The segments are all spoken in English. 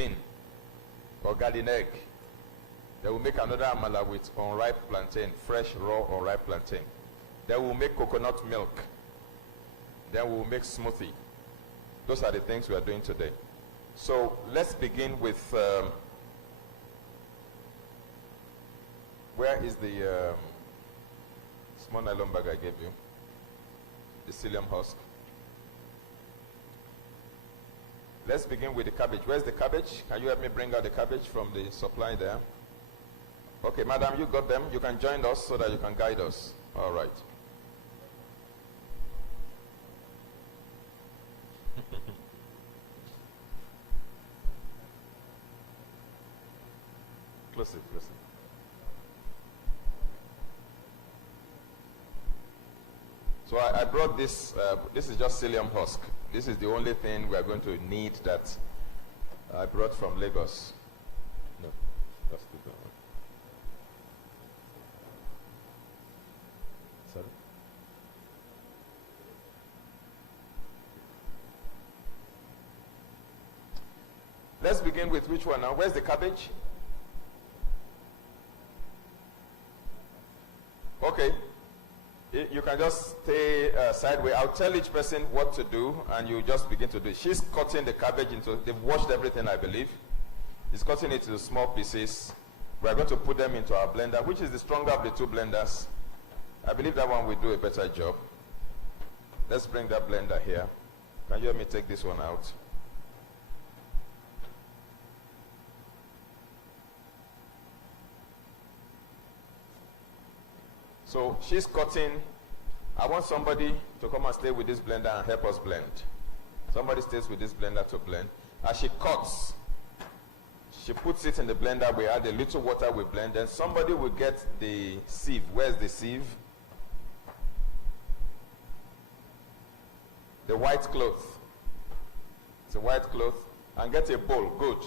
aubergine or garden egg. Then we'll make another amala with unripe plantain, fresh, raw, unripe plantain. Then we'll make coconut milk. Then we'll make smoothie. Those are the things we are doing today. So let's begin with, where is the small nylon bag I gave you? The psyllium husk. Let's begin with the cabbage. Where's the cabbage? Can you help me bring out the cabbage from the supply there? Okay, madam, you got them. You can join us so that you can guide us. All right. Close it, close it. So I brought this. This is just psyllium husk. This is the only thing we are going to need that I brought from Lagos. No, that's the one. Sorry? Let's begin with which one now? Where's the cabbage? Okay. You can just stay sideways. I'll tell each person what to do, and you just begin to do it. She's cutting the cabbage into, they've washed everything, I believe. She's cutting it into small pieces. We're going to put them into our blender, which is the stronger of the two blenders. I believe that one will do a better job. Let's bring that blender here. Can you help me take this one out? So she's cutting. I want somebody to come and stay with this blender and help us blend. Somebody stays with this blender to blend. As she cuts, she puts it in the blender. We add a little water, we blend. Then somebody will get the sieve. Where's the sieve? The white cloth. It's a white cloth. And get a bowl. Good.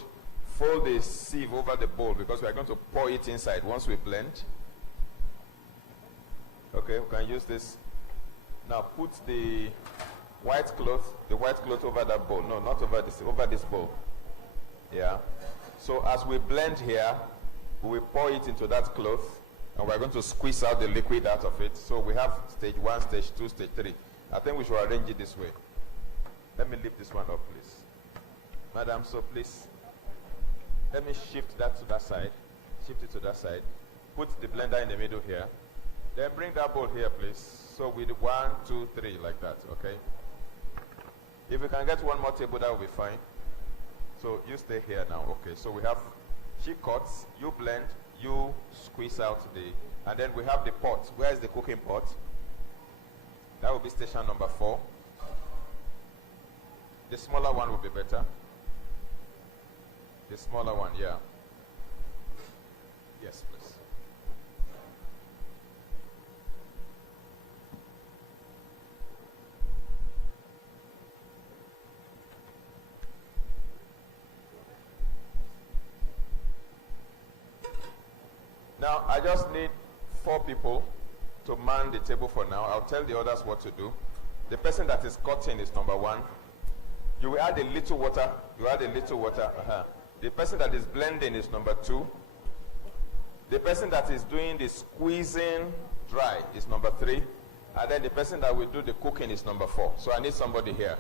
Fold the sieve over the bowl because we are going to pour it inside once we blend. Okay, we can use this. Now put the white cloth over that bowl. No, not over this bowl. Yeah. So as we blend here, we will pour it into that cloth, and we're going to squeeze out the liquid out of it. So we have stage 1, stage 2, stage 3. I think we should arrange it this way. Let me lift this one up, please. Madam, so please, let me shift that to that side. Shift it to that side. Put the blender in the middle here. Then bring that bowl here, please. So we do 1, 2, 3, like that, okay? If we can get one more table, that will be fine. So you stay here now, okay? So we have, she cuts, you blend, you squeeze out and then we have the pot. Where is the cooking pot? That will be station number 4. The smaller one will be better. The smaller one, yeah. Yes, please. Now, I just need 4 people to man the table for now. I'll tell the others what to do. The person that is cutting is number 1. You will add a little water. You add a little water. The person that is blending is number 2. The person that is doing the squeezing dry is number 3. And then the person that will do the cooking is number 4. So I need somebody here.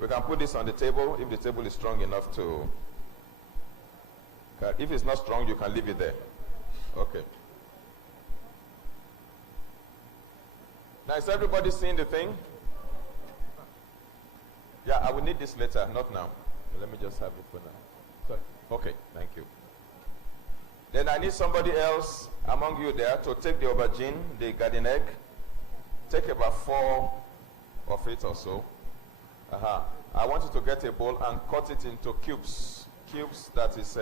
We can put this on the table if the table is strong enough to... If it's not strong, you can leave it there. Okay. Now, is everybody seeing the thing? Yeah, I will need this later, not now. Let me just have it for now. Sorry. Okay, thank you. Then I need somebody else among you there to take the aubergine, the garden egg. Take about 4 of it or so. I want you to get a bowl and cut it into cubes. Cubes that is...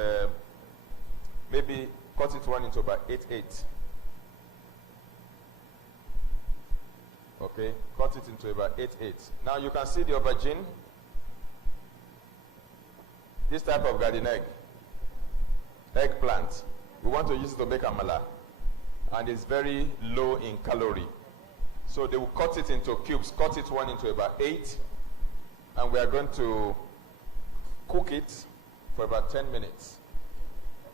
maybe cut it one into about 8. Okay, cut it into about 8. Now you can see the aubergine. This type of garden egg, eggplant. We want to use it to make amala, and it's very low in calorie. So they will cut it into cubes. Cut it one into about 8, and we are going to cook it for about 10 minutes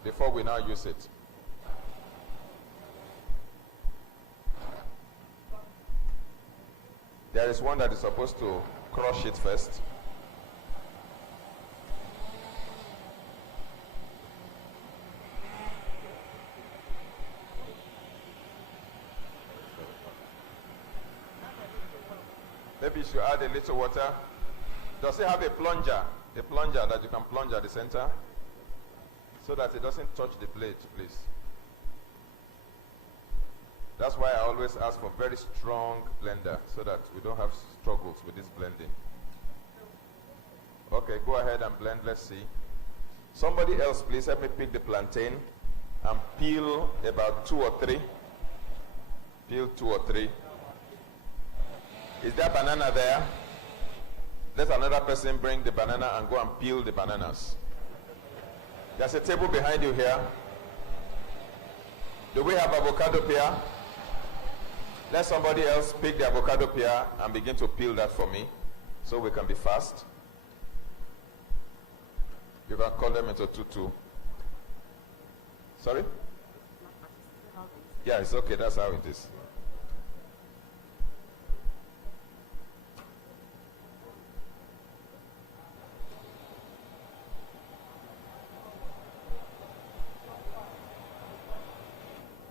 before we now use it. There is one that is supposed to crush it first. Maybe you should add a little water. Does it have a plunger? A plunger that you can plunge at the center so that it doesn't touch the plate, please. That's why I always ask for very strong blender so that we don't have struggles with this blending. Okay, go ahead and blend. Let's see. Somebody else, please help me pick the plantain and peel about 2 or 3. Peel 2 or 3. Is there banana there? Let another person bring the banana and go and peel the bananas. There's a table behind you here. Do we have avocado pear? Let somebody else pick the avocado pear and begin to peel that for me so we can be fast. You can cut them into 2. Sorry? Yeah, it's okay. That's how it is.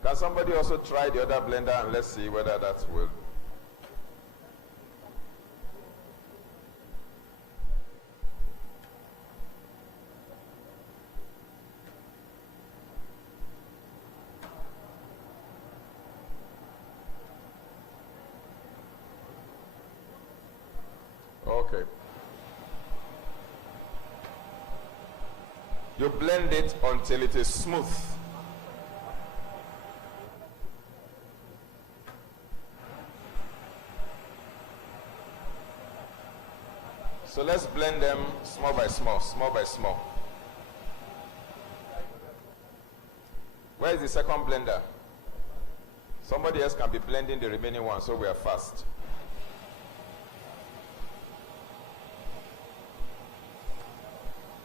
Can somebody also try the other blender and let's see whether that will. Okay. You blend it until it is smooth. So let's blend them small by small, small by small. Where is the second blender? Somebody else can be blending the remaining one so we are fast.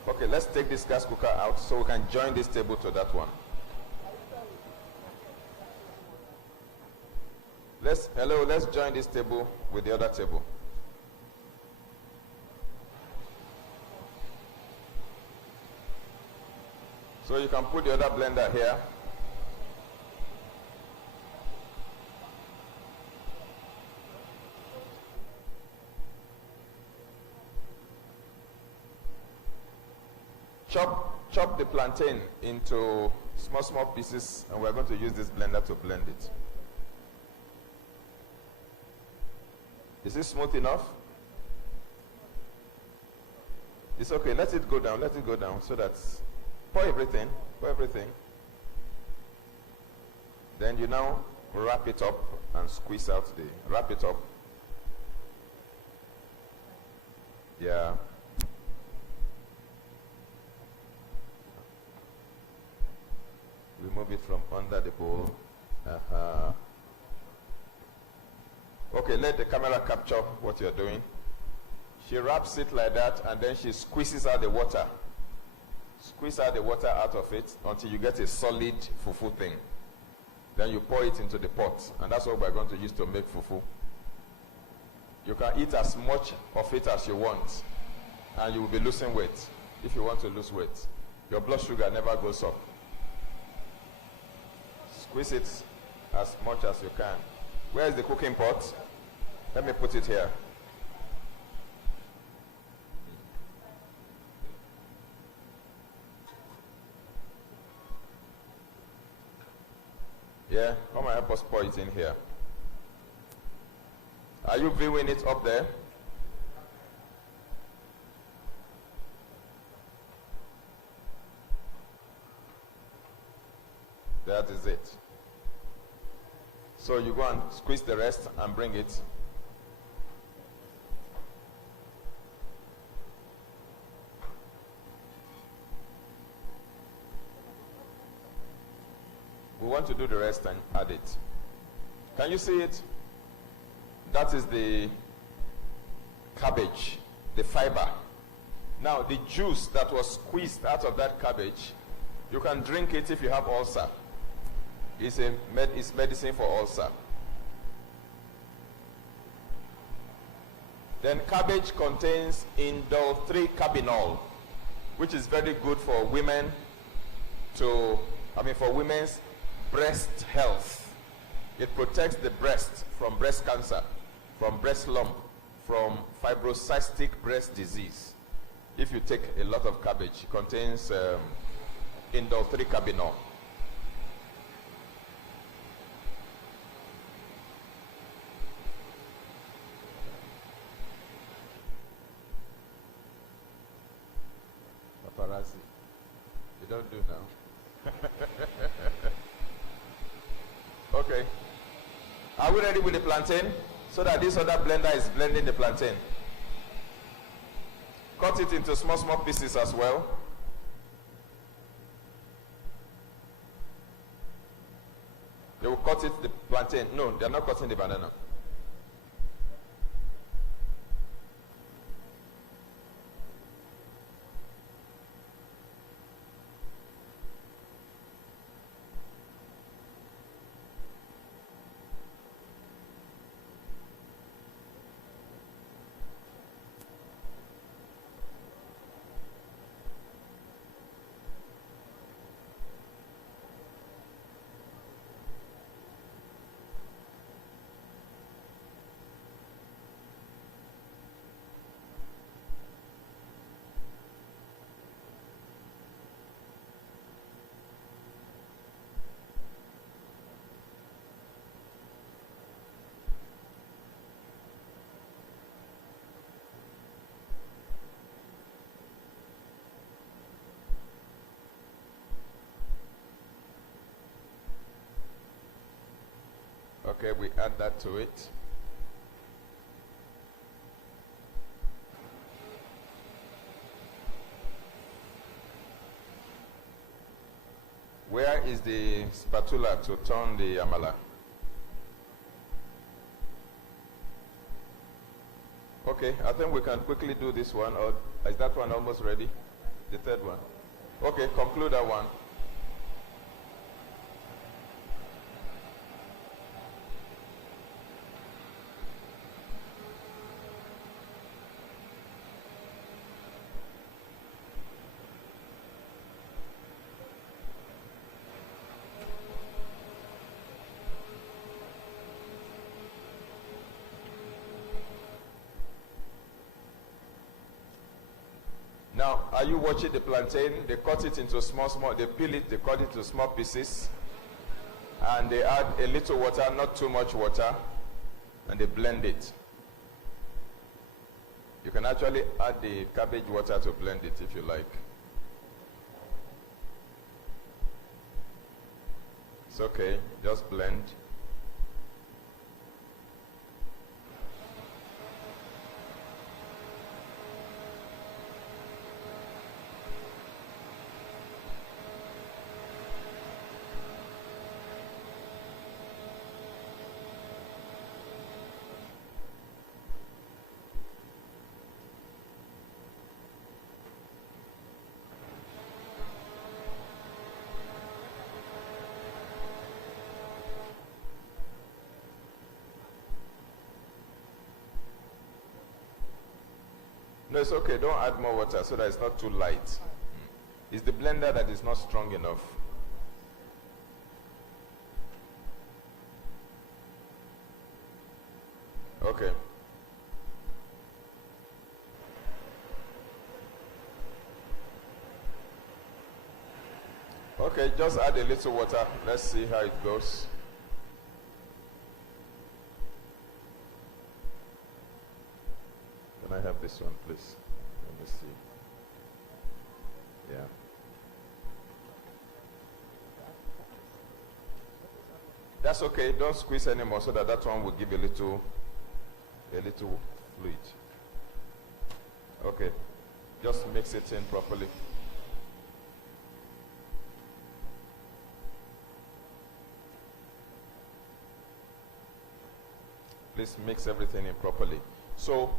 Okay, let's take this gas cooker out so we can join this table to that one. Let's join this table with the other table. So you can put the other blender here. Chop the plantain into small pieces, and we're going to use this blender to blend it. Is it smooth enough? It's okay. Let it go down. Let it go down so that pour everything. Pour everything. Then you now wrap it up and squeeze out the. Wrap it up. Yeah. Remove it from under the bowl. Okay, let the camera capture what you're doing. She wraps it like that, and then she squeezes out the water. Squeeze out the water out of it until you get a solid fufu thing. Then you pour it into the pot, and that's what we're going to use to make fufu. You can eat as much of it as you want, and you will be losing weight. If you want to lose weight, your blood sugar never goes up. Squeeze it as much as you can. Where is the cooking pot? Let me put it here. Yeah, come and help us pour it in here. Are you viewing it up there? That is it. So you go and squeeze the rest and bring it. We want to do the rest and add it. Can you see it? That is the cabbage, the fiber. Now, the juice that was squeezed out of that cabbage, you can drink it if you have ulcer. It's medicine for ulcer. Then cabbage contains indole 3-carbinol, which is very good for women for women's breast health. It protects the breast from breast cancer, from breast lump, from fibrocystic breast disease. If you take a lot of cabbage, it contains indole 3-carbinol. Paparazzi. You don't do now. Okay. Are we ready with the plantain? So that this other blender is blending the plantain. Cut it into small, small pieces as well. They will cut it, the plantain. No, they are not cutting the banana. Okay, we add that to it. Where is the spatula to turn the amala? Okay, I think we can quickly do this one, or is that one almost ready? The third one. Okay, conclude that one. Now, are you watching the plantain? They cut it into small, they peel it, they cut it into small pieces, and they add a little water, not too much water, and they blend it. You can actually add the cabbage water to blend it if you like. It's okay, just blend. No, it's okay. Don't add more water so that it's not too light. It's the blender that is not strong enough. Okay. Okay, just add a little water. Let's see how it goes. Can I have this one, please? Let me see. Yeah. That's okay. Don't squeeze anymore so that that one will give a little fluid. Okay. Just mix it in properly. Please mix everything in properly. So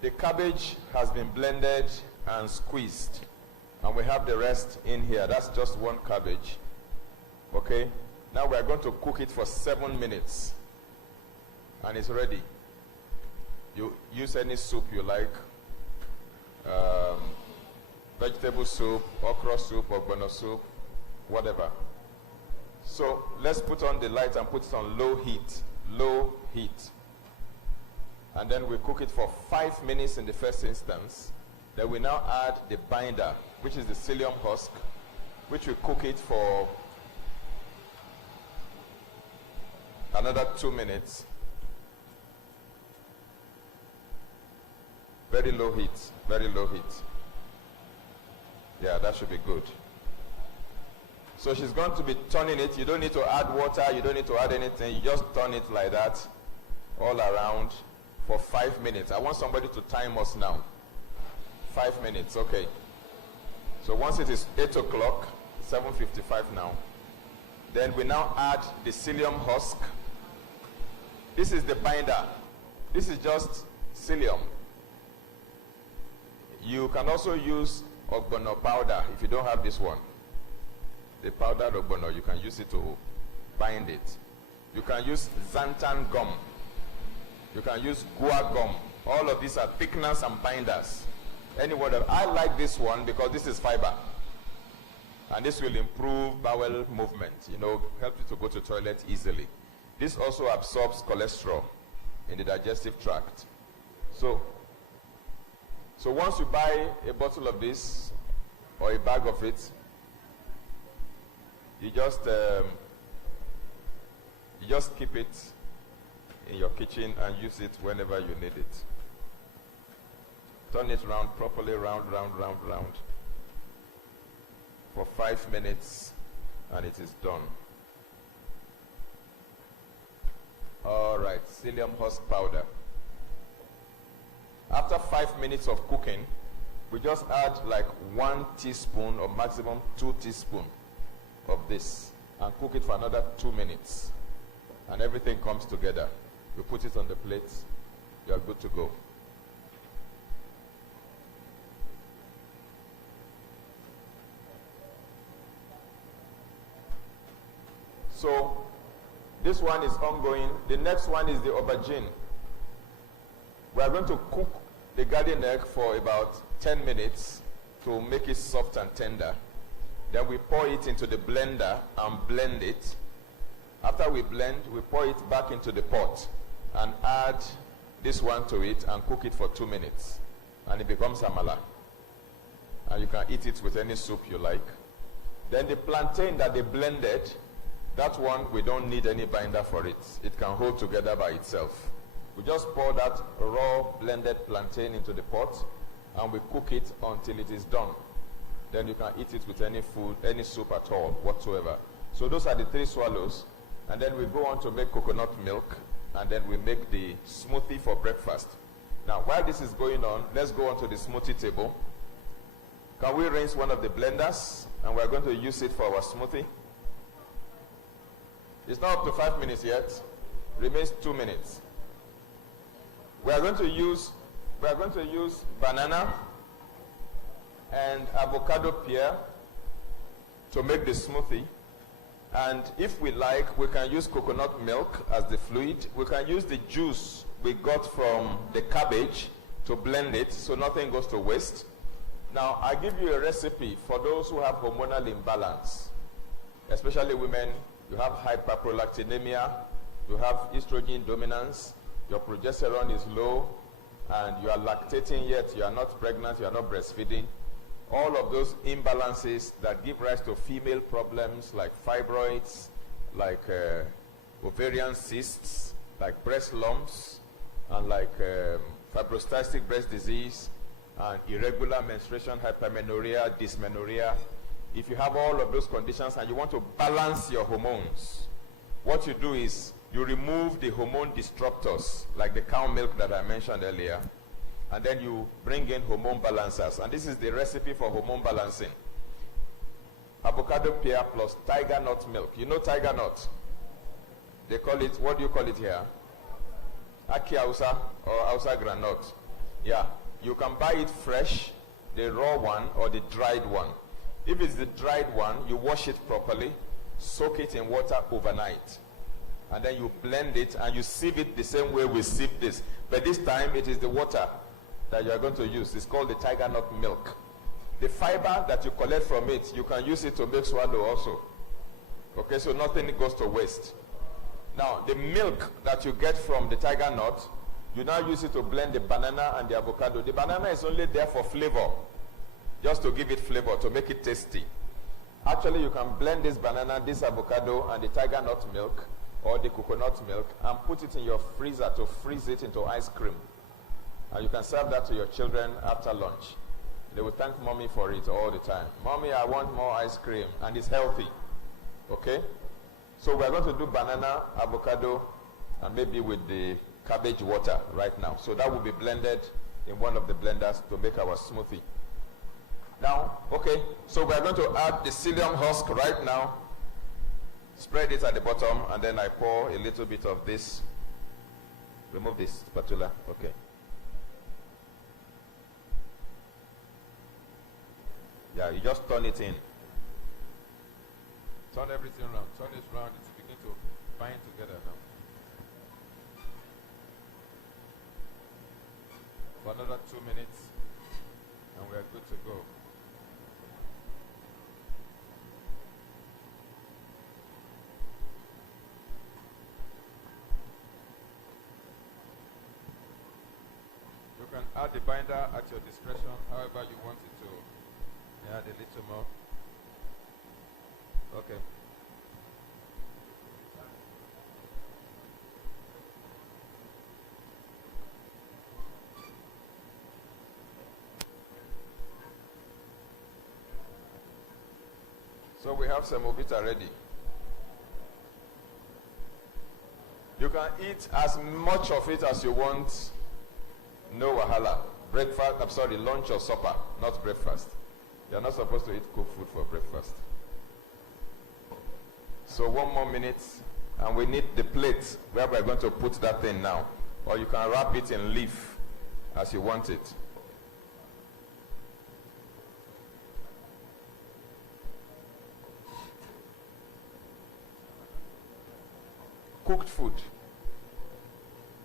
The cabbage has been blended and squeezed, and we have the rest in here. That's just one cabbage. Okay? Now we are going to cook it for 7 minutes, and it's ready. You use any soup you like, vegetable soup, okra soup, ogbono soup, whatever. So let's put on the light and put it on low heat. And then we cook it for 5 minutes in the first instance. Then we now add the binder, which is the psyllium husk, which we cook it for another 2 minutes. Very low heat, very low heat. Yeah, that should be good. So she's going to be turning it. You don't need to add water, you don't need to add anything. You just turn it like that all around for 5 minutes. I want somebody to time us now. 5 minutes, okay. So once it is 8 o'clock, 7:55 now, then we now add the psyllium husk. This is the binder. This is just psyllium. You can also use ogbono powder if you don't have this one. The powdered ogbono, you can use it to bind it. You can use xanthan gum. You can use guar gum. All of these are thickeners and binders. Anyone that I like this one because this is fiber. And this will improve bowel movement, you know, help you to go to the toilet easily. This also absorbs cholesterol in the digestive tract. So once you buy a bottle of this or a bag of it, you just keep it in your kitchen and use it whenever you need it. Turn it round properly, round for 5 minutes, and it is done. All right, psyllium husk powder. After 5 minutes of cooking, we just add like 1 teaspoon or maximum 2 teaspoons of this and cook it for another 2 minutes. And everything comes together. You put it on the plate, you are good to go. So this one is ongoing. The next one is the aubergine. We are going to cook the garden egg for about 10 minutes to make it soft and tender. Then we pour it into the blender and blend it. After we blend, we pour it back into the pot and add this one to it and cook it for 2 minutes. And it becomes amala. And you can eat it with any soup you like. Then the plantain that they blended, that one we don't need any binder for it. It can hold together by itself. We just pour that raw blended plantain into the pot and we cook it until it is done. Then you can eat it with any food, any soup at all, whatsoever. So those are the 3 swallows. And then we go on to make coconut milk, and then we make the smoothie for breakfast. Now, while this is going on, let's go on to the smoothie table. Can we rinse one of the blenders? And we're going to use it for our smoothie. It's not up to 5 minutes yet. Remains 2 minutes. We are going to use banana and avocado pear to make the smoothie. And if we like, we can use coconut milk as the fluid. We can use the juice we got from the cabbage to blend it so nothing goes to waste. Now, I give you a recipe for those who have hormonal imbalance, especially women. You have hyperprolactinemia, you have estrogen dominance, your progesterone is low, and you are lactating yet you are not pregnant, you are not breastfeeding. All of those imbalances that give rise to female problems like fibroids, like ovarian cysts, like breast lumps, and like fibrocystic breast disease, and irregular menstruation, hypermenorrhea, dysmenorrhea. If you have all of those conditions and you want to balance your hormones, what you do is you remove the hormone disruptors, like the cow milk that I mentioned earlier, and then you bring in hormone balancers. And this is the recipe for hormone balancing. Avocado pear plus tiger nut milk. You know tiger nut? They call it, what do you call it here? Aki Hausa or Hausa granite. Yeah, you can buy it fresh, the raw one or the dried one. If it's the dried one, you wash it properly, soak it in water overnight, and then you blend it and you sieve it the same way we sieve this. But this time it is the water that you are going to use. It's called the tiger nut milk. The fiber that you collect from it, you can use it to make swallow also. Okay, so nothing goes to waste. Now, the milk that you get from the tiger nut, you now use it to blend the banana and the avocado. The banana is only there for flavor, just to give it flavor, to make it tasty. Actually, you can blend this banana, this avocado, and the tiger nut milk, or the coconut milk, and put it in your freezer to freeze it into ice cream. And you can serve that to your children after lunch. They will thank mommy for it all the time. Mommy, I want more ice cream, and it's healthy. Okay? So we're going to do banana, avocado, and maybe with the cabbage water right now. So that will be blended in one of the blenders to make our smoothie. Now, okay, so we're going to add the psyllium husk right now. Spread it at the bottom, and then I pour a little bit of this. Remove this spatula. Okay. Yeah, you just turn it in. Turn everything around. Turn it around. It's beginning to bind together now. For another 2 minutes, and we are good to go. You can add the binder at your discretion, however you want it to. Add a little more. Okay. So we have semovita ready. You can eat as much of it as you want. No wahala. Breakfast, I'm sorry, lunch or supper, not breakfast. You're not supposed to eat cooked food for breakfast. So 1 more minute, and we need the plate where we're going to put that thing now. Or you can wrap it in leaf as you want it. Cooked food.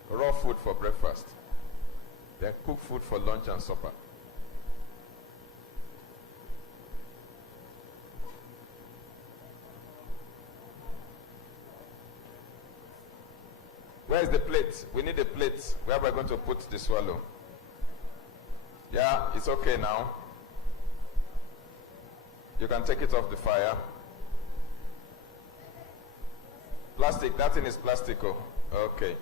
Raw food for breakfast. Then cooked food for lunch and supper. Where is the plate? We need a plate where we're going to put the swallow. Yeah, it's okay now. You can take it off the fire. Plastic, that thing is plastic. Oh. Okay.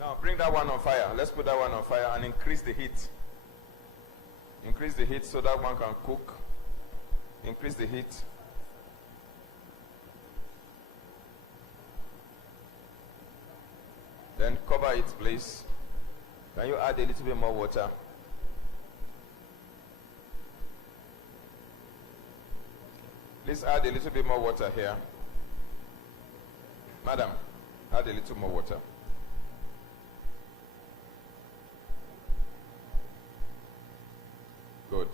Now bring that one on fire. Let's put that one on fire and increase the heat. Increase the heat so that one can cook. Increase the heat. Then cover it, please. Can you add a little bit more water? Please add a little bit more water here. Madam, add a little more water. Good.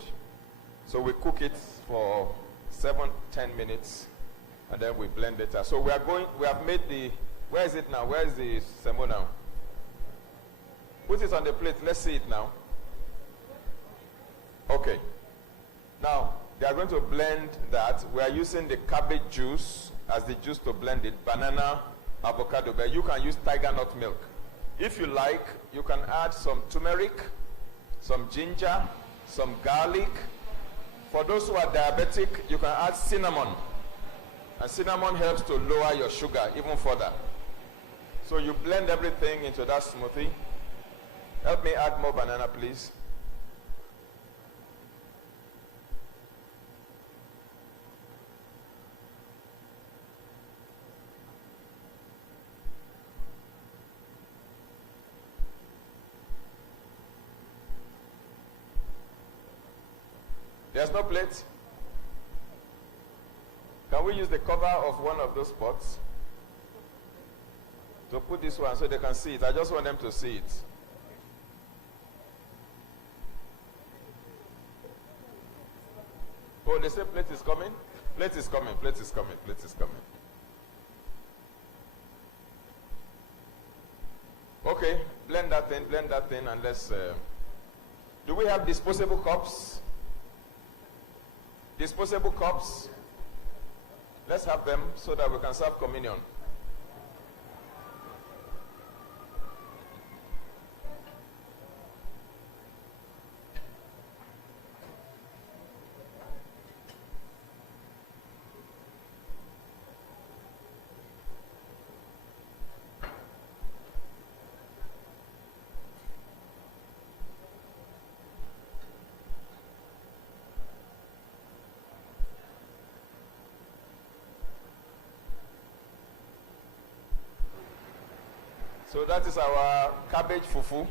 So we cook it for 7-10 minutes, and then we blend it. So we have made the, where is it now? Where is the semo now? Put it on the plate. Let's see it now. Okay. Now, they are going to blend that. We are using the cabbage juice as the juice to blend it. Banana, avocado, but you can use tiger nut milk. If you like, you can add some turmeric, some ginger, some garlic. For those who are diabetic, you can add cinnamon. And cinnamon helps to lower your sugar even further. So you blend everything into that smoothie. Help me add more banana, please. There's no plate. Can we use the cover of one of those pots to put this one so they can see it? I just want them to see it. Oh, they say plate is coming? Plate is coming, plate is coming, plate is coming. Okay, blend that in, and let's... do we have disposable cups? Disposable cups? Let's have them so that we can serve communion. So that is our cabbage fufu.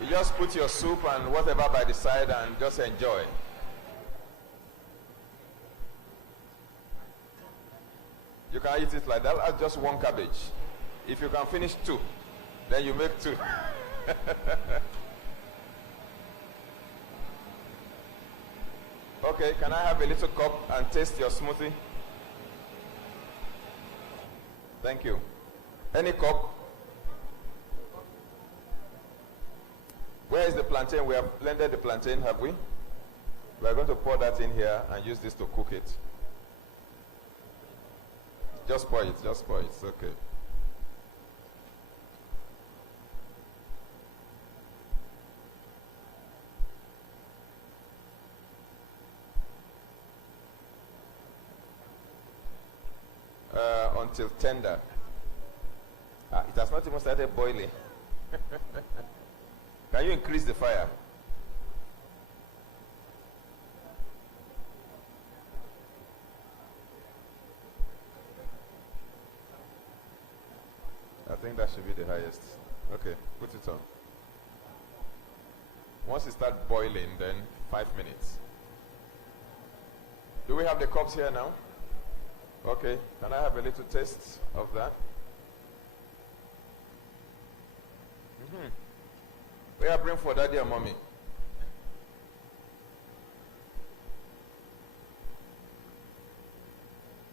You just put your soup and whatever by the side and just enjoy. You can eat it like that. That's just one cabbage. If you can finish two, then you make two. Okay, can I have a little cup and taste your smoothie? Thank you. Any cup? Where is the plantain? We have blended the plantain, have we? We are going to pour that in here and use this to cook it. Just pour it, just pour it. It's okay. Until tender. It has not even started boiling. Can you increase the fire? I think that should be the highest. Okay, put it on. Once it starts boiling, then 5 minutes. Do we have the cups here now? Okay, can I have a little taste of that? We are bring for daddy and mommy.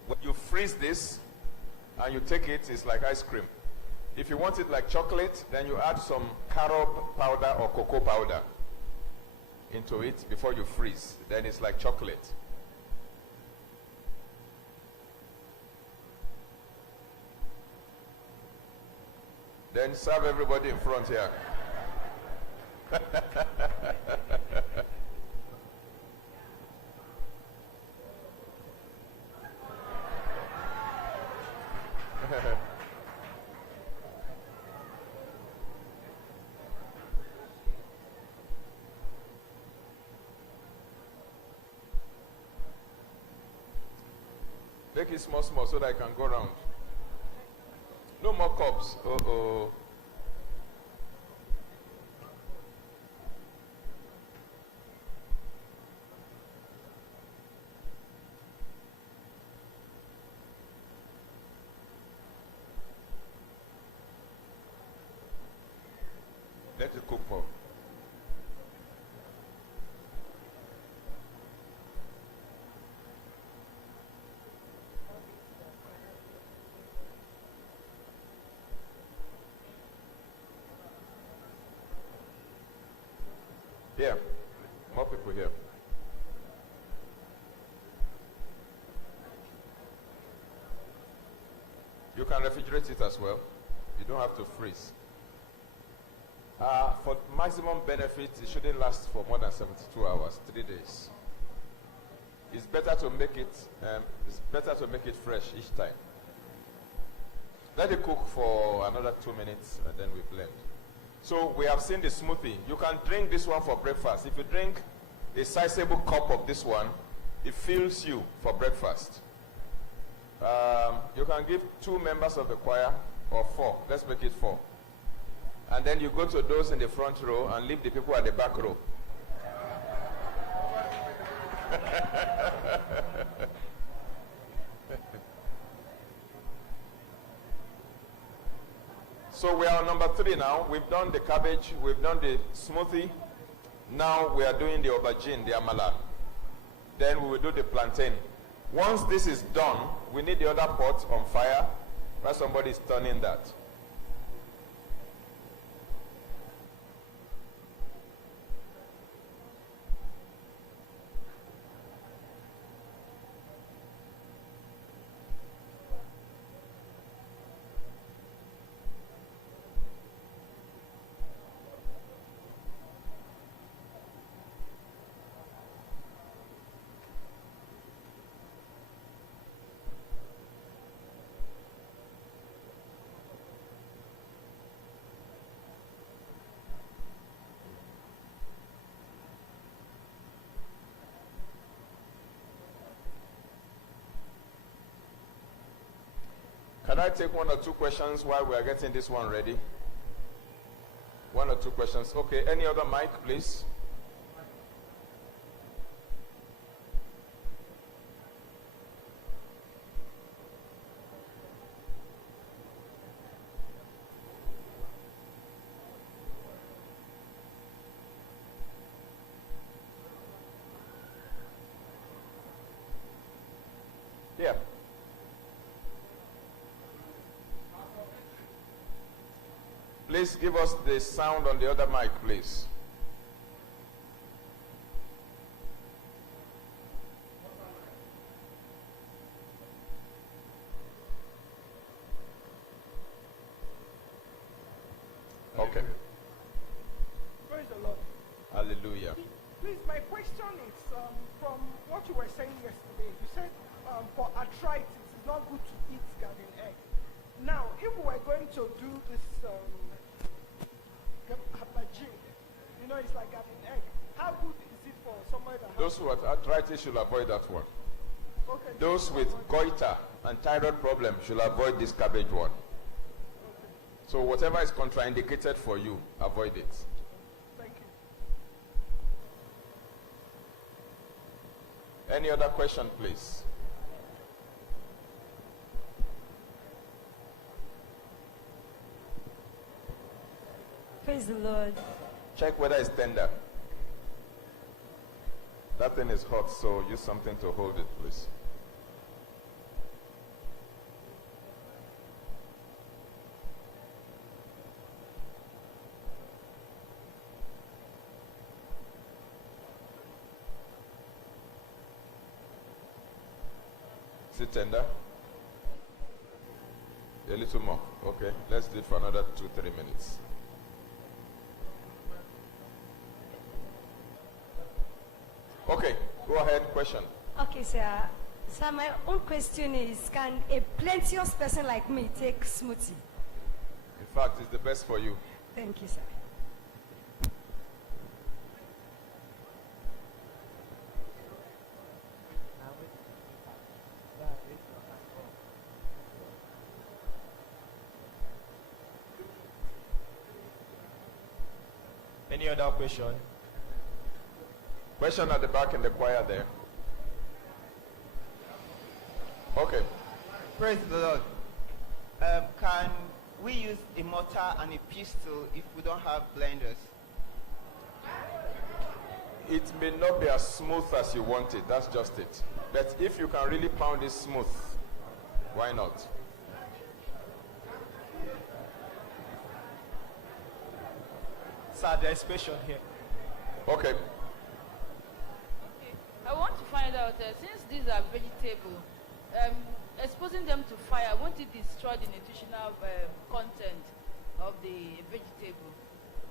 When you freeze this and you take it, it's like ice cream. If you want it like chocolate, then you add some carob powder or cocoa powder into it before you freeze. Then it's like chocolate. Then serve everybody in front here. Make it small so that I can go around. No more cups. Uh-oh. Let it cook for. Here, more people here. You can refrigerate it as well. You don't have to freeze. For maximum benefit, it shouldn't last for more than 72 hours, 3 days. It's better to make it fresh each time. Let it cook for another 2 minutes and then we blend. So we have seen the smoothie. You can drink this one for breakfast. If you drink a sizable cup of this one, it fills you for breakfast. You can give 2 members of the choir or 4. Let's make it 4. And then you go to those in the front row and leave the people at the back row. So we are on number 3 now. We've done the cabbage, we've done the smoothie. Now we are doing the aubergine, the amala. Then we will do the plantain. Once this is done, we need the other pot on fire while somebody is turning that. Can I take 1 or 2 questions while we are getting this one ready? 1 or 2 questions. Okay, any other mic, please? Yeah. Please give us the sound on the other mic, please. Okay. Praise the Lord. Hallelujah. Please, my question is from what you were saying yesterday. You said for arthritis, it's not good to eat garden egg. Now, if we were going to do this habajin, you know, it's like garden egg. How good is it for somebody that Those who have arthritis should avoid that one. Okay. Those with goiter and thyroid problem should avoid this cabbage one. Okay. So whatever is contraindicated for you, avoid it. Thank you. Any other question, please? Praise the Lord. Check whether it's tender. That thing is hot, so use something to hold it, please. Is it tender? A little more. Okay, let's do it for another 2-3 minutes. Okay, go ahead, question. Okay, sir. So my own question is, can a plenteous person like me take smoothie? In fact, it's the best for you. Thank you, sir. Any other question? Question at the back in the choir there. Okay. Praise the Lord. Can we use a mortar and a pestle if we don't have blenders? It may not be as smooth as you want it, that's just it. But if you can really pound it smooth, why not? Sir, there's a question here. Okay. I want to find out, since these are vegetable, exposing them to fire, won't it destroy the nutritional content of the vegetable?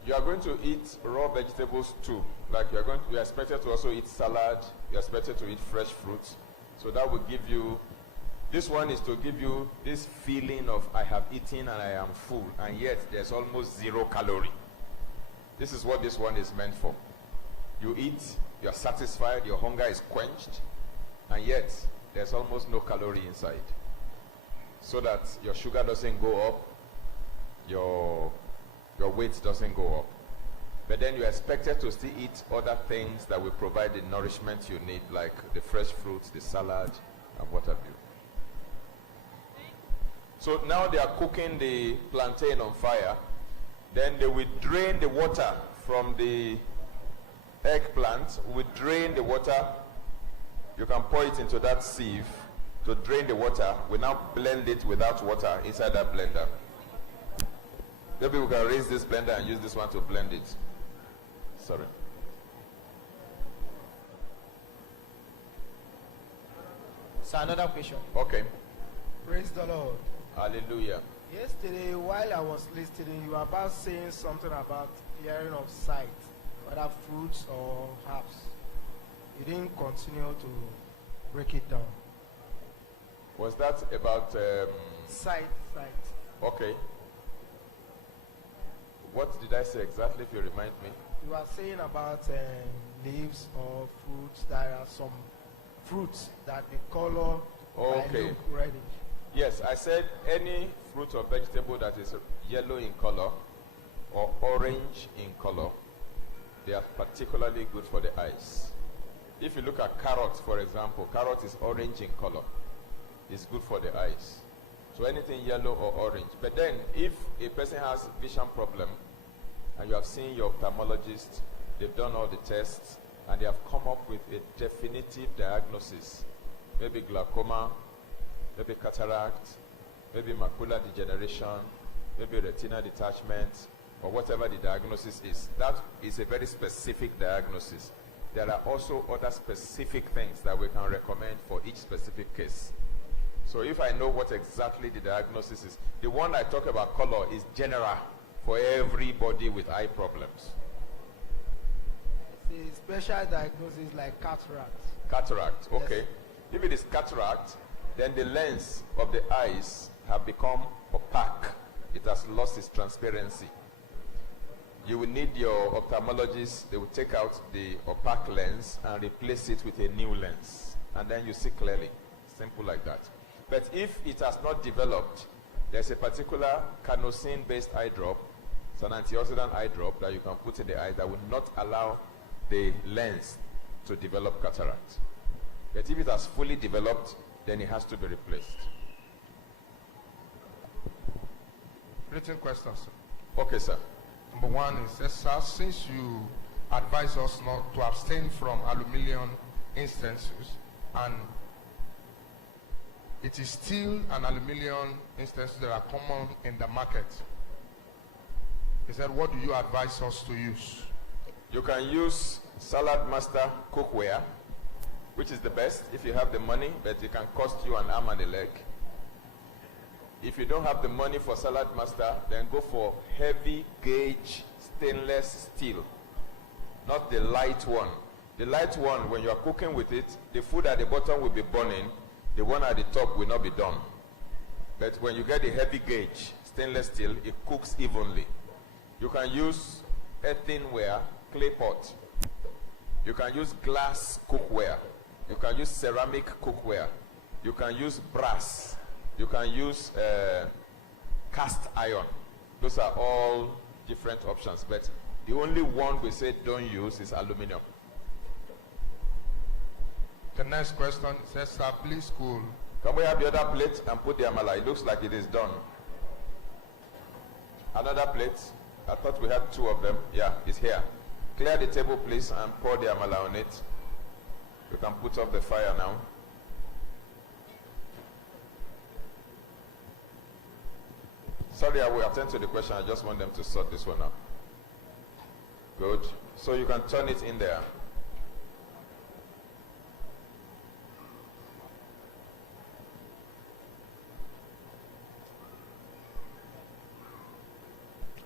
You are going to eat raw vegetables too. Like you are expected to also eat salad, you are expected to eat fresh fruits. So that will give you, this one is to give you this feeling of I have eaten and I am full, and yet there's almost 0 calorie. This is what this one is meant for. You eat, you are satisfied, your hunger is quenched, and yet there's almost no calorie inside. So that your sugar doesn't go up, your weight doesn't go up. But then you're expected to still eat other things that will provide the nourishment you need, like the fresh fruits, the salad, and what have you. So now they are cooking the plantain on fire. Then they will drain the water from the eggplant. We drain the water. You can pour it into that sieve to drain the water. We now blend it without water inside that blender. Maybe we can raise this blender and use this one to blend it. Sorry. So another question. Okay. Praise the Lord. Hallelujah. Yesterday, while I was listening, you were about saying something about hearing of sight, whether fruits or herbs. You didn't continue to break it down. Was that about... Sight. Okay. What did I say exactly, if you remind me? You were saying about leaves or fruits. There are some fruits that the color might Okay. look reddish. Yes, I said any fruit or vegetable that is yellow in color or orange in color, they are particularly good for the eyes. If you look at carrots, for example, carrot is orange in color. It's good for the eyes. So anything yellow or orange. But then if a person has vision problem and you have seen your ophthalmologist, they've done all the tests and they have come up with a definitive diagnosis, maybe glaucoma, maybe cataract, maybe macular degeneration, maybe retinal detachment, or whatever the diagnosis is. That is a very specific diagnosis. There are also other specific things that we can recommend for each specific case. So if I know what exactly the diagnosis is, the one I talk about color is general for everybody with eye problems. It's a special diagnosis like cataract. Cataract, okay. Yes. If it is cataract, then the lens of the eyes have become opaque. It has lost its transparency. You will need your ophthalmologist, they will take out the opaque lens and replace it with a new lens. And then you see clearly. Simple like that. But if it has not developed, there's a particular carnosine-based eye drop. It's an antioxidant eye drop that you can put in the eye that will not allow the lens to develop cataract. But if it has fully developed, then it has to be replaced. Written question, sir. Okay, sir. Number one is, yes, sir, since you advise us not to abstain from aluminum instances, and it is still an aluminum instances that are common in the market, he said, what do you advise us to use? You can use Salad Master cookware, which is the best if you have the money, but it can cost you an arm and a leg. If you don't have the money for Salad Master, then go for heavy gauge stainless steel, not the light one. The light one, when you are cooking with it, the food at the bottom will be burning, the one at the top will not be done. But when you get the heavy gauge stainless steel, it cooks evenly. You can use earthenware, clay pot. You can use glass cookware. You can use ceramic cookware. You can use brass. You can use cast iron. Those are all different options. But the only one we say don't use is aluminum. The next question says, sir, please cool. Can we have the other plate and put the amala? It looks like it is done. Another plate. I thought we had two of them. Yeah, it's here. Clear the table, please, and pour the amala on it. We can put off the fire now. Sorry, I will attend to the question. I just want them to sort this one out. Good. So you can turn it in there.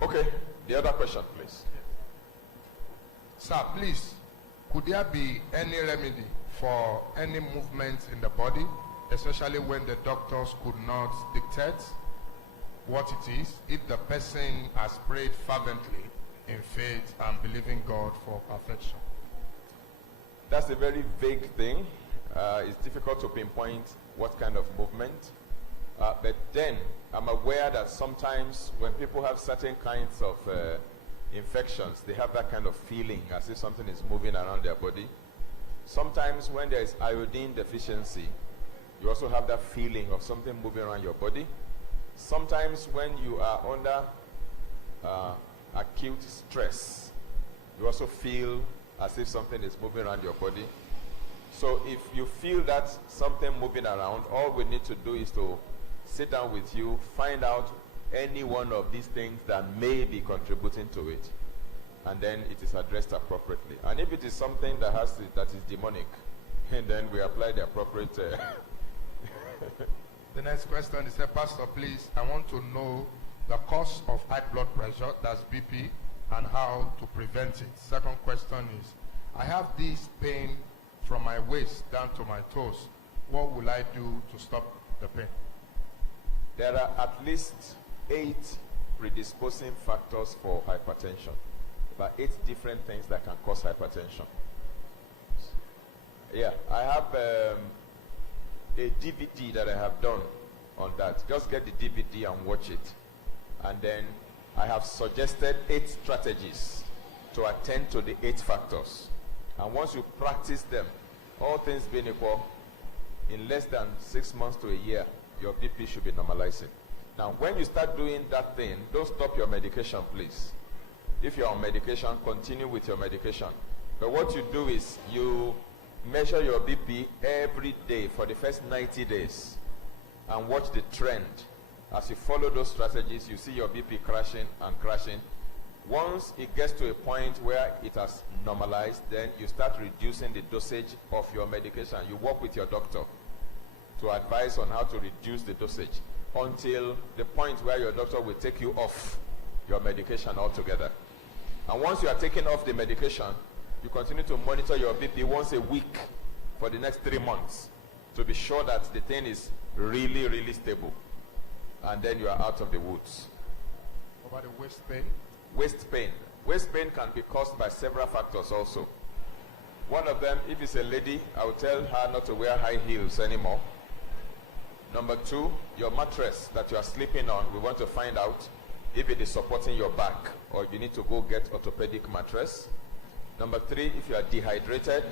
Okay, the other question, please. Sir, please, could there be any remedy for any movement in the body, especially when the doctors could not dictate what it is, if the person has prayed fervently in faith and believing God for perfection? That's a very vague thing. It's difficult to pinpoint what kind of movement. But then I'm aware that sometimes when people have certain kinds of infections, they have that kind of feeling as if something is moving around their body. Sometimes when there is iodine deficiency, you also have that feeling of something moving around your body. Sometimes when you are under acute stress, you also feel as if something is moving around your body. So if you feel that something moving around, all we need to do is to sit down with you, find out any one of these things that may be contributing to it, and then it is addressed appropriately. And if it is something that is demonic, and then we apply the appropriate. The next question is, Pastor, please, I want to know the cause of high blood pressure, that's BP, and how to prevent it. Second question is, I have this pain from my waist down to my toes. What will I do to stop the pain? There are at least 8 predisposing factors for hypertension. About 8 different things that can cause hypertension. Yeah, I have a DVD that I have done on that. Just get the DVD and watch it. And then I have suggested 8 strategies to attend to the 8 factors. And once you practice them, all things being equal, in less than 6 months to a year, your BP should be normalizing. Now, when you start doing that thing, don't stop your medication, please. If you're on medication, continue with your medication. But what you do is you measure your BP every day for the first 90 days and watch the trend. As you follow those strategies, you see your BP crashing and crashing. Once it gets to a point where it has normalized, then you start reducing the dosage of your medication. You work with your doctor to advise on how to reduce the dosage until the point where your doctor will take you off your medication altogether. And once you are taken off the medication, you continue to monitor your BP once a week for the next 3 months to be sure that the thing is really, really stable. And then you are out of the woods. What about the waist pain? Waist pain. Waist pain can be caused by several factors also. One of them, if it's a lady, I will tell her not to wear high heels anymore. Number 2, your mattress that you are sleeping on, we want to find out if it is supporting your back, or you need to go get orthopedic mattress. Number 3, if you are dehydrated,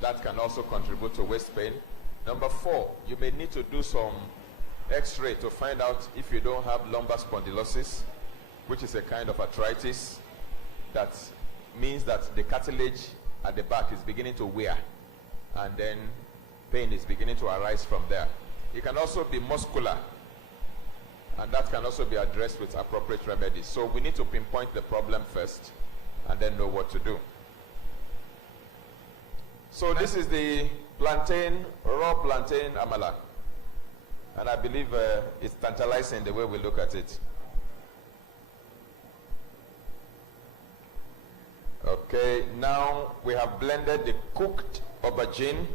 that can also contribute to waist pain. Number 4, you may need to do some X-ray to find out if you don't have lumbar spondylosis, which is a kind of arthritis that means that the cartilage at the back is beginning to wear, and then pain is beginning to arise from there. It can also be muscular, and that can also be addressed with appropriate remedies. So we need to pinpoint the problem first and then know what to do. So this is the plantain, raw plantain amala. And I believe it's tantalizing the way we look at it. Okay, now we have blended the cooked aubergine,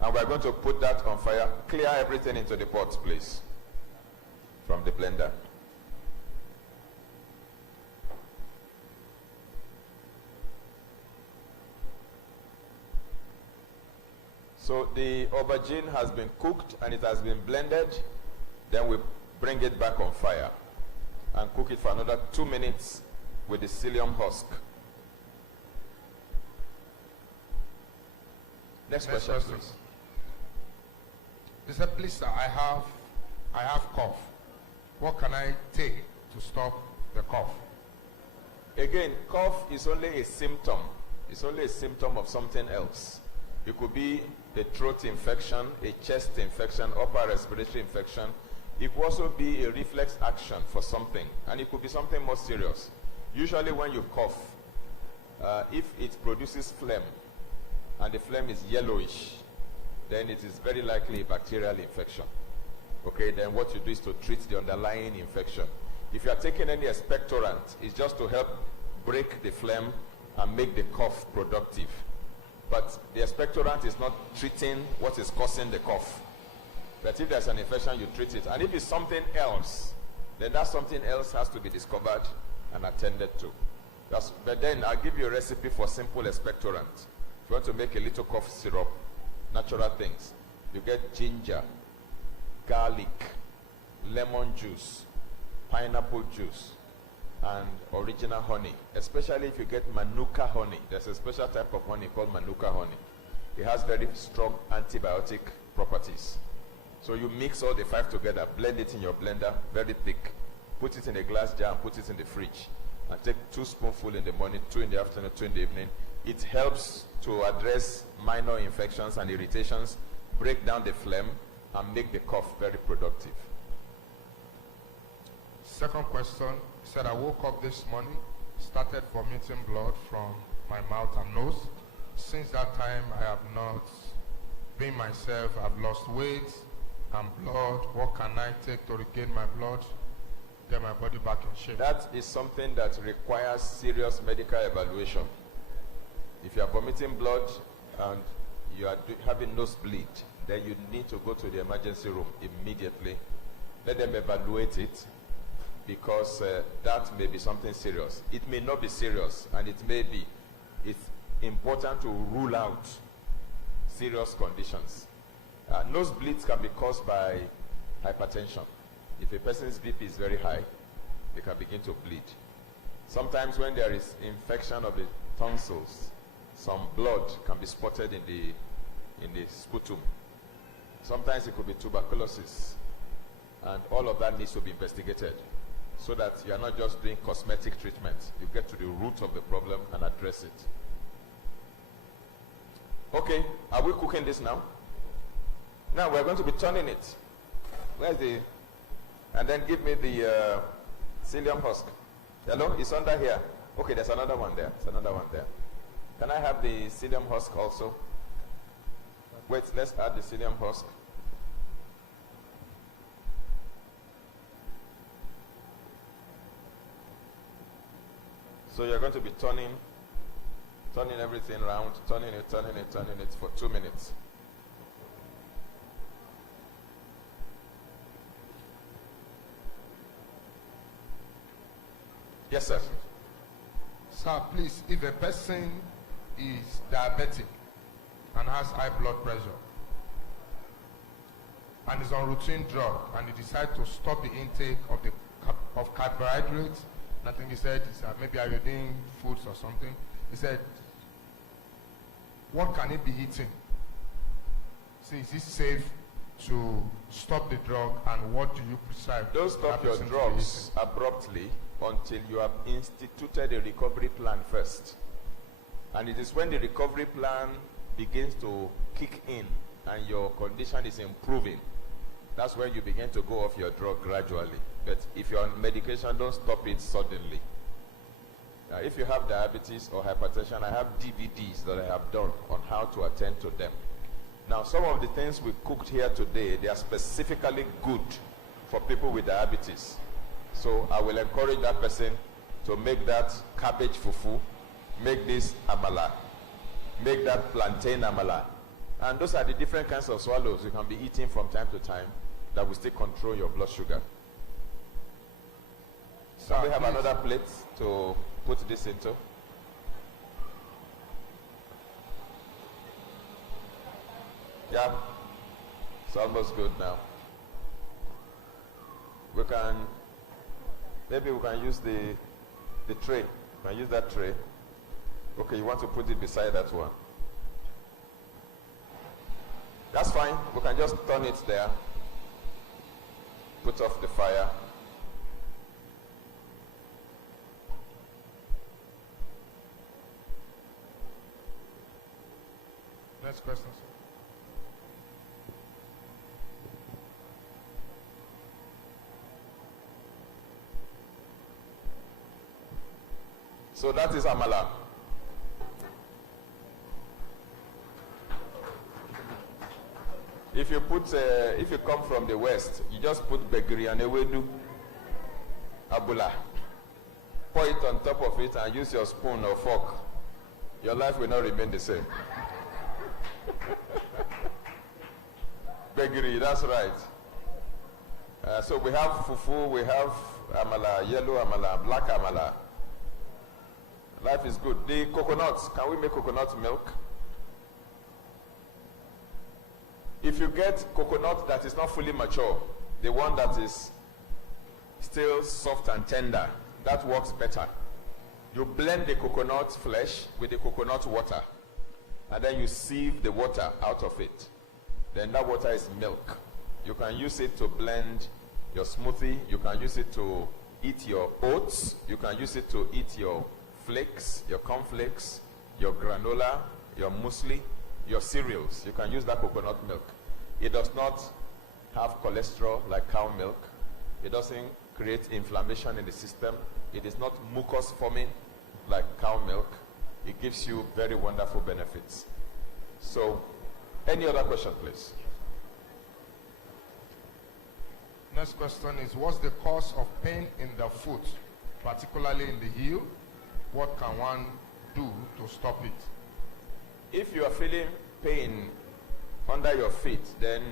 and we're going to put that on fire. Clear everything into the pot, please, from the blender. So the aubergine has been cooked and it has been blended. Then we bring it back on fire and cook it for another 2 minutes with the psyllium husk. Next question, please. He said, please, sir, I have cough. What can I take to stop the cough? Again, cough is only a symptom. It's only a symptom of something else. It could be a throat infection, a chest infection, upper respiratory infection. It could also be a reflex action for something, and it could be something more serious. Usually when you cough, if it produces phlegm, and the phlegm is yellowish, then it is very likely a bacterial infection. Okay, then what you do is to treat the underlying infection. If you are taking any expectorant, it's just to help break the phlegm and make the cough productive. But the expectorant is not treating what is causing the cough. But if there's an infection, you treat it. And if it's something else, then that something else has to be discovered and attended to. But then I'll give you a recipe for simple expectorant. If you want to make a little cough syrup, natural things, you get ginger, garlic, lemon juice, pineapple juice, and original honey. Especially if you get manuka honey. There's a special type of honey called manuka honey. It has very strong antibiotic properties. So you mix all the 5 together, blend it in your blender, very thick. Put it in a glass jar and put it in the fridge. And take 2 spoonfuls in the morning, 2 in the afternoon, 2 in the evening. It helps to address minor infections and irritations, break down the phlegm, and make the cough very productive. Second question, he said, I woke up this morning, started vomiting blood from my mouth and nose. Since that time, I have not been myself. I've lost weight and blood. What can I take to regain my blood, get my body back in shape? That is something that requires serious medical evaluation. If you are vomiting blood and you are having nosebleed, then you need to go to the emergency room immediately. Let them evaluate it, because that may be something serious. It may not be serious, and it may be. It's important to rule out serious conditions. Nosebleeds can be caused by hypertension. If a person's BP is very high, they can begin to bleed. Sometimes when there is infection of the tonsils, some blood can be spotted in the sputum. Sometimes it could be tuberculosis, and all of that needs to be investigated so that you are not just doing cosmetic treatment. You get to the root of the problem and address it. Okay, are we cooking this now? Now we're going to be turning it. Where's the... And then give me the psyllium husk. Hello? It's under here. Okay, there's another one there. There's another one there. Can I have the psyllium husk also? Wait, let's add the psyllium husk. So you're going to be turning everything around, turning it for 2 minutes. Yes, sir. Sir, please, if a person is diabetic and has high blood pressure and is on routine drug and he decides to stop the intake of carbohydrates, I think he said maybe iodine foods or something, he said, what can he be eating? So is it safe to stop the drug, and what do you prescribe? Don't stop your drugs abruptly until you have instituted a recovery plan first. And it is when the recovery plan begins to kick in and your condition is improving, that's when you begin to go off your drug gradually. But if you're on medication, don't stop it suddenly. If you have diabetes or hypertension, I have DVDs that I have done on how to attend to them. Now, some of the things we cooked here today, they are specifically good for people with diabetes. So I will encourage that person to make that cabbage fufu, make this amala, make that plantain amala. And those are the different kinds of swallows you can be eating from time to time that will still control your blood sugar. So we have another plate to put this into. Yeah, it's almost good now. Maybe we can use the tray. We can use that tray. Okay, you want to put it beside that one. That's fine. We can just turn it there. Put off the fire. Next question, sir. So that is amala. If you come from the west, you just put begiri and ewedu, abula. Pour it on top of it and use your spoon or fork. Your life will not remain the same. Begiri, that's right. So we have fufu, we have amala, yellow amala, black amala. Life is good. The coconuts, can we make coconut milk? If you get coconut that is not fully mature, the one that is still soft and tender, that works better. You blend the coconut flesh with the coconut water, and then you sieve the water out of it. Then that water is milk. You can use it to blend your smoothie. You can use it to eat your oats. You can use it to eat your flakes, your cornflakes, your granola, your muesli, your cereals. You can use that coconut milk. It does not have cholesterol like cow milk. It doesn't create inflammation in the system. It is not mucus forming like cow milk. It gives you very wonderful benefits. So, any other question, please? Next question is, what's the cause of pain in the foot, particularly in the heel? What can one do to stop it? If you are feeling pain under your feet, then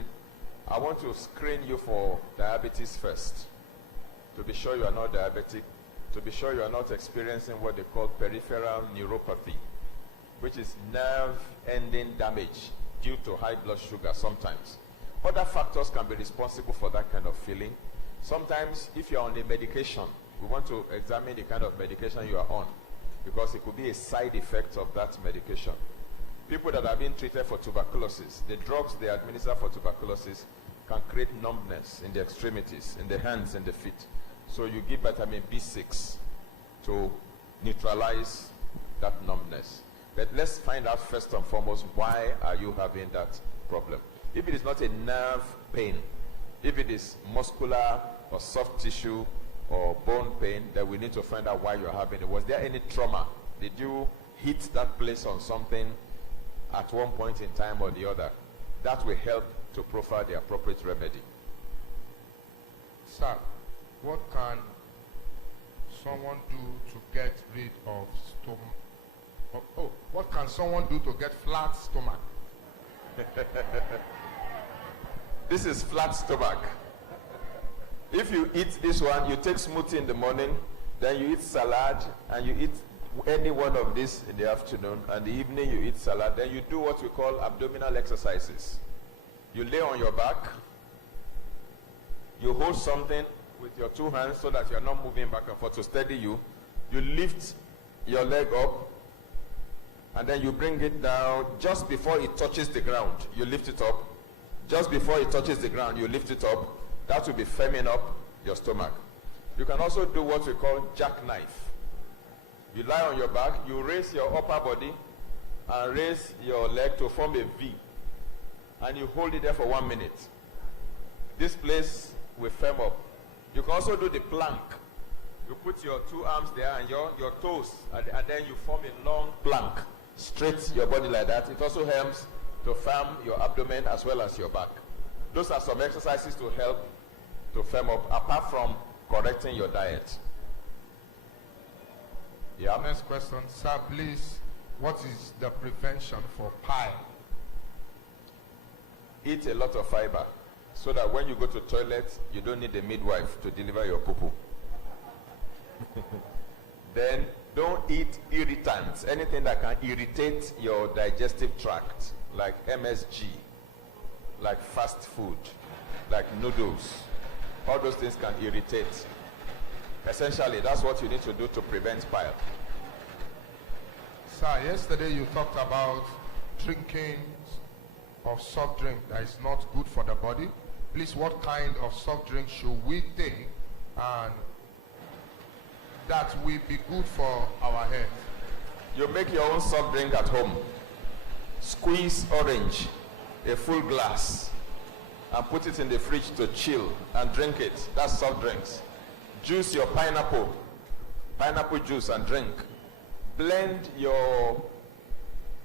I want to screen you for diabetes first, to be sure you are not diabetic, to be sure you are not experiencing what they call peripheral neuropathy, which is nerve ending damage due to high blood sugar sometimes. Other factors can be responsible for that kind of feeling. Sometimes if you are on a medication, we want to examine the kind of medication you are on, because it could be a side effect of that medication. People that are being treated for tuberculosis, the drugs they administer for tuberculosis can create numbness in the extremities, in the hands and the feet. So you give vitamin B6 to neutralize that numbness. But let's find out first and foremost, why are you having that problem? If it is not a nerve pain, if it is muscular or soft tissue or bone pain, then we need to find out why you're having it. Was there any trauma? Did you hit that place on something at one point in time or the other? That will help to profile the appropriate remedy. Sir, what can someone do to get rid of stomach? What can someone do to get flat stomach? This is flat stomach. If you eat this one, you take smoothie in the morning, then you eat salad, and you eat any one of these in the afternoon, and the evening you eat salad, then you do what we call abdominal exercises. You lay on your back, you hold something with your two hands so that you're not moving back and forth to steady you. You lift your leg up, and then you bring it down just before it touches the ground. You lift it up. Just before it touches the ground, you lift it up. That will be firming up your stomach. You can also do what we call jackknife. You lie on your back, you raise your upper body and raise your leg to form a V. And you hold it there for 1 minute. This place will firm up. You can also do the plank. You put your two arms there and your toes, and then you form a long plank. Straight your body like that. It also helps to firm your abdomen as well as your back. Those are some exercises to help to firm up, apart from correcting your diet. Yeah. Next question. Sir, please, what is the prevention for pile? Eat a lot of fiber, so that when you go to toilet, you don't need a midwife to deliver your poo-poo. Then don't eat irritants, anything that can irritate your digestive tract, like MSG, like fast food, like noodles. All those things can irritate. Essentially, that's what you need to do to prevent pile. Sir, yesterday you talked about drinking of soft drink that is not good for the body. Please, what kind of soft drink should we take and that will be good for our health? You make your own soft drink at home. Squeeze orange, a full glass, and put it in the fridge to chill and drink it. That's soft drinks. Juice your pineapple juice and drink. Blend your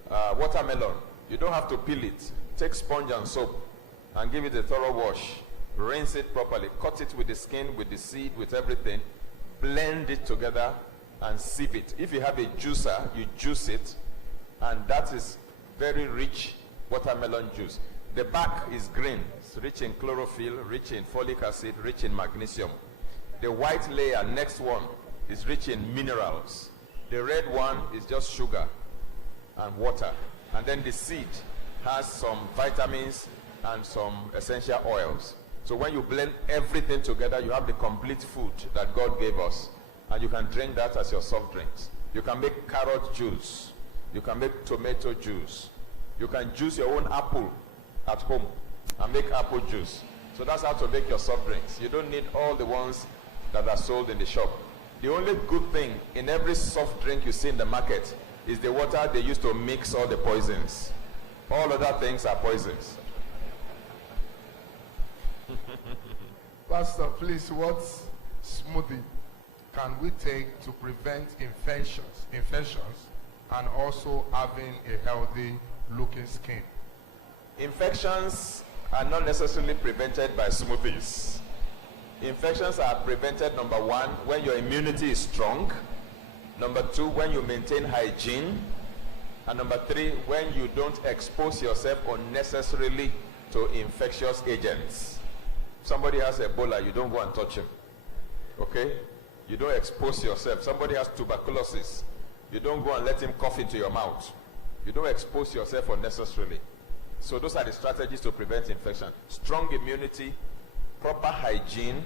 watermelon. You don't have to peel it. Take sponge and soap and give it a thorough wash. Rinse it properly. Cut it with the skin, with the seed, with everything. Blend it together and sieve it. If you have a juicer, you juice it, and that is very rich watermelon juice. The back is green. It's rich in chlorophyll, rich in folic acid, rich in magnesium. The white layer, next one, is rich in minerals. The red one is just sugar and water. And then the seed has some vitamins and some essential oils. So when you blend everything together, you have the complete food that God gave us. And you can drink that as your soft drinks. You can make carrot juice. You can make tomato juice. You can juice your own apple at home and make apple juice. So that's how to make your soft drinks. You don't need all the ones that are sold in the shop. The only good thing in every soft drink you see in the market is the water they use to mix all the poisons. All other things are poisons. Pastor, please, what smoothie can we take to prevent infections, and also having a healthy looking skin? Infections are not necessarily prevented by smoothies. Infections are prevented, number one, when your immunity is strong. Number two, when you maintain hygiene. And number three, when you don't expose yourself unnecessarily to infectious agents. Somebody has Ebola, you don't go and touch him. Okay? You don't expose yourself. Somebody has tuberculosis. You don't go and let him cough into your mouth. You don't expose yourself unnecessarily. So those are the strategies to prevent infection. Strong immunity, proper hygiene,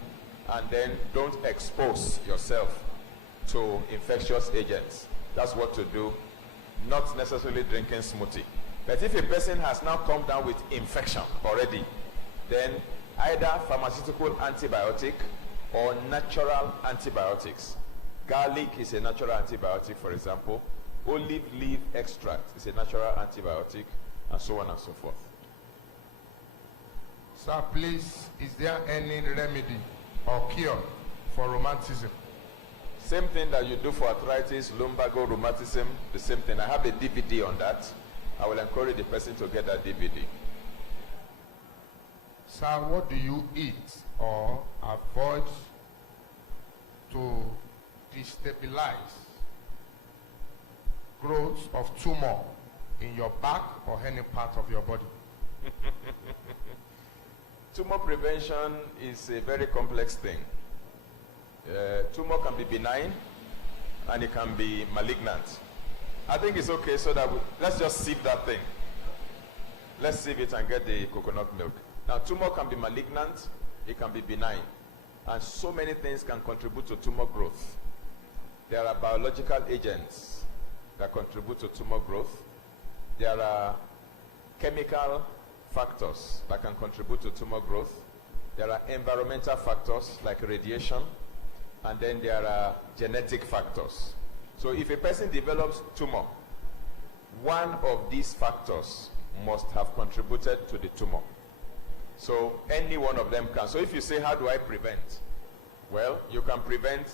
and then don't expose yourself to infectious agents. That's what to do, not necessarily drinking smoothie. But if a person has now come down with infection already, then either pharmaceutical antibiotic or natural antibiotics. Garlic is a natural antibiotic, for example. Olive leaf extract is a natural antibiotic, and so on and so forth. Sir, please, is there any remedy or cure for rheumatism? Same thing that you do for arthritis, lumbago, rheumatism, the same thing. I have a DVD on that. I will encourage the person to get that DVD. Sir, what do you eat or avoid to destabilize growth of tumor in your back or any part of your body? Tumor prevention is a very complex thing. Tumor can be benign and it can be malignant. I think it's okay, so that let's just sieve that thing. Let's sieve it and get the coconut milk. Now, tumor can be malignant, it can be benign, and so many things can contribute to tumor growth. There are biological agents that contribute to tumor growth. There are chemical factors that can contribute to tumor growth. There are environmental factors like radiation, and then there are genetic factors. So if a person develops tumor, one of these factors must have contributed to the tumor. So any one of them can. So if you say, how do I prevent? Well, you can prevent,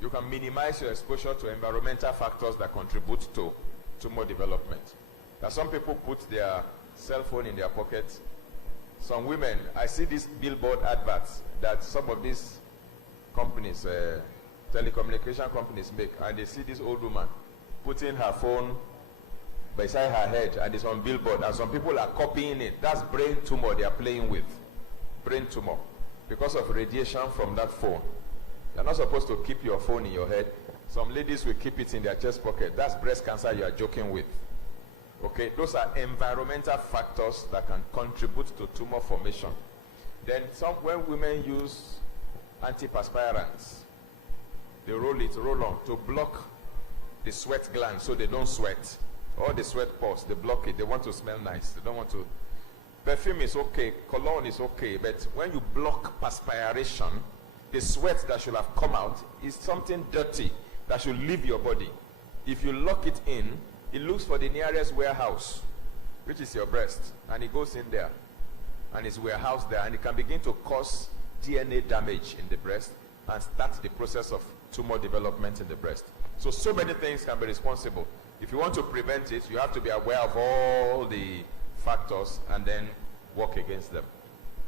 you can minimize your exposure to environmental factors that contribute to tumor development. Now, some people put their cell phone in their pocket. Some women, I see these billboard adverts that some of these companies, telecommunication companies make, and they see this old woman putting her phone beside her head and it's on billboard, and some people are copying it. That's brain tumor they are playing with. Brain tumor. Because of radiation from that phone. You're not supposed to keep your phone in your head. Some ladies will keep it in their chest pocket. That's breast cancer you are joking with. Okay, those are environmental factors that can contribute to tumor formation. Then when women use antiperspirants, they roll on to block the sweat gland so they don't sweat. Or the sweat pores, they block it. They want to smell nice. They don't want to. Perfume is okay, cologne is okay, but when you block perspiration, the sweat that should have come out is something dirty that should leave your body. If you lock it in, it looks for the nearest warehouse, which is your breast, and it goes in there, and it's warehoused there, and it can begin to cause DNA damage in the breast and start the process of tumor development in the breast. So many things can be responsible. If you want to prevent it, you have to be aware of all the factors and then work against them.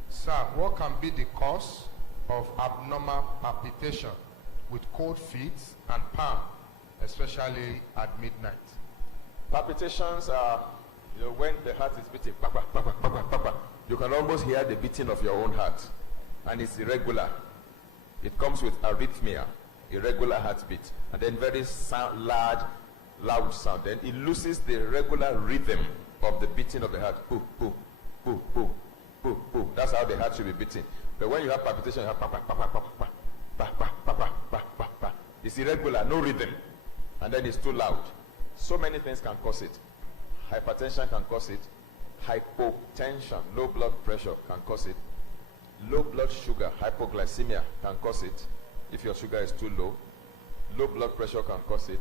Sir, what can be the cause of abnormal palpitation with cold feet and palm, especially at midnight? Palpitations are, when the heart is beating, you can almost hear the beating of your own heart, and it's irregular. It comes with arrhythmia, irregular heartbeat, and then very loud sound. Then it loses the regular rhythm of the beating of the heart. Poo, poo, poo, poo, poo, poo. That's how the heart should be beating. But when you have palpitation, you have pa, pa, pa, pa, pa, pa, pa, pa, pa, pa, pa, pa, pa. It's irregular, no rhythm, and then it's too loud. So many things can cause it. Hypertension can cause it. Hypotension, low blood pressure, can cause it. Low blood sugar, hypoglycemia can cause it if your sugar is too low. Low blood pressure can cause it.